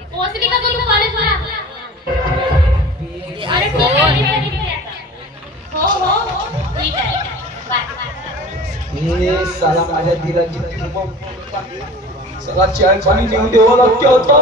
पोहोचली का तू कॉलेजला? अरे ठीक आहे. हो हो ठीक आहे. बाय. हे साला माझ्या दिलाची साला चाय पाणी देऊ देवा लागते होता.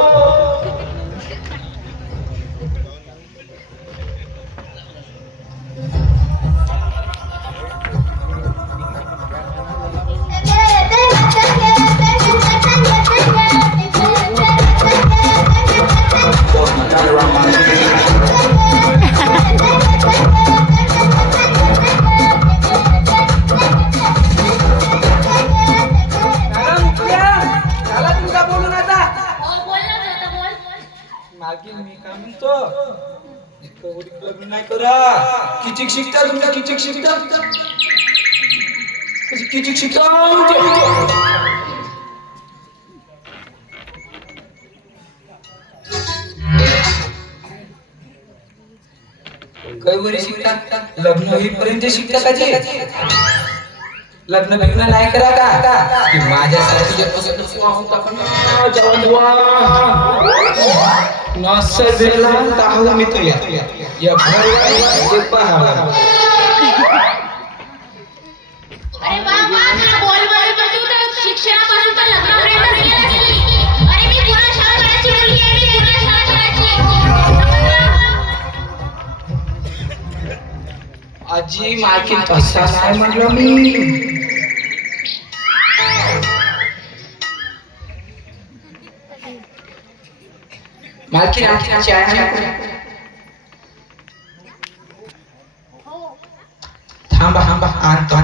मी काय म्हणतो लग्न नाही करा. किचिक शिकता तुमच्या किचिक शिकता किचिक शिकता काही वरी शिकता. लग्न होईपर्यंत शिकता का? लग्न बिग्न नाही करा का? की माझ्यासाठी नसला ताहू मी तो या पहा. अरे बाबा तुला बोल करते होता शिक्षणापासून तर लग्नापर्यंत गेला असली. अरे मी पुन्हा शाळा करायची मुलगी आहे. मी पुन्हा शाळा करायची. आजी मार्केट तसा नाही म्हटलं मी. मार्केट थांबा थांबा आणतो.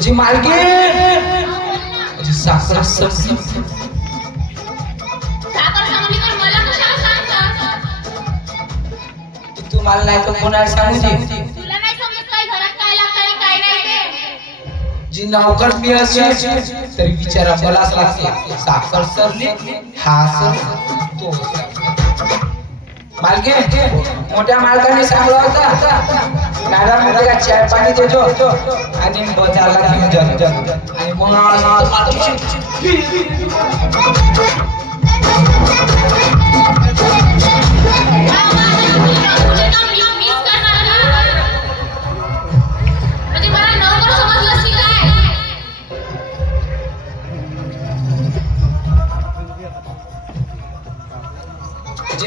जी मार्केट साखर सब्जी तुम्हाला नाही तर कोणाला सांगू तुला नाही समजत काय घरात काय लागतं आणि काय नाही ते. जी नौकर मी असेल तरी बिचारा बलाच लागते. साखर सरली हा सर तो मालकी मोठ्या मालकाने सांगला होता मॅडम म्हणजे का चाय पाणी देतो आणि बाजारला घेऊन जातो आणि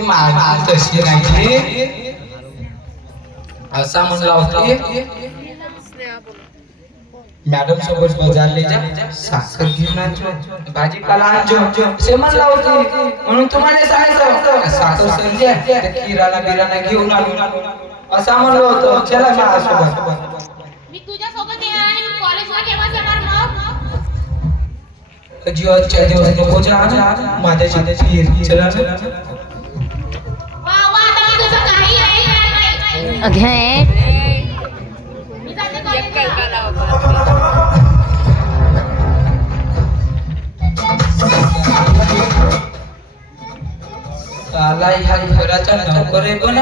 मग तशी नाही असा म्हणला होता. मॅडम सोबत बाजारले जा साखर घेऊन आणजो भाजीपाला आणजो असे म्हणला होते. म्हणून तुम्हाला सांगायचं साखर समजे किराणा बिराणा घेऊन आणू असा म्हणलं होतं. चला माझ्यासोबत. मी तुझ्या सोबत येणार आणि कॉलेजला केव्हा जाणार मग? जीवाच्या दिवस नको जा माझ्या शेताची चला Okay. साला ह्या घराचा नोकर आहे पण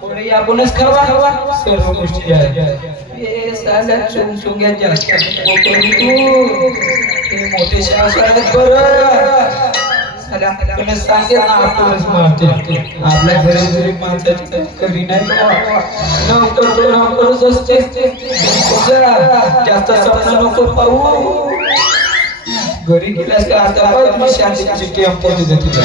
कोणी आपणच करवा सर्व गोष्टी आहे. हे साला चुंग्या जास्त कोकरी तू हे मोठे शासक बरं साला पण सांगे ना आपणच मारते. आपल्या घरी माणसाची करी नाही नोकर तो नोकरच असते. जास्त स्वप्न नको पाहू. घरी गेल्यास का आता शांतीची टेम्पो देते तुझ्या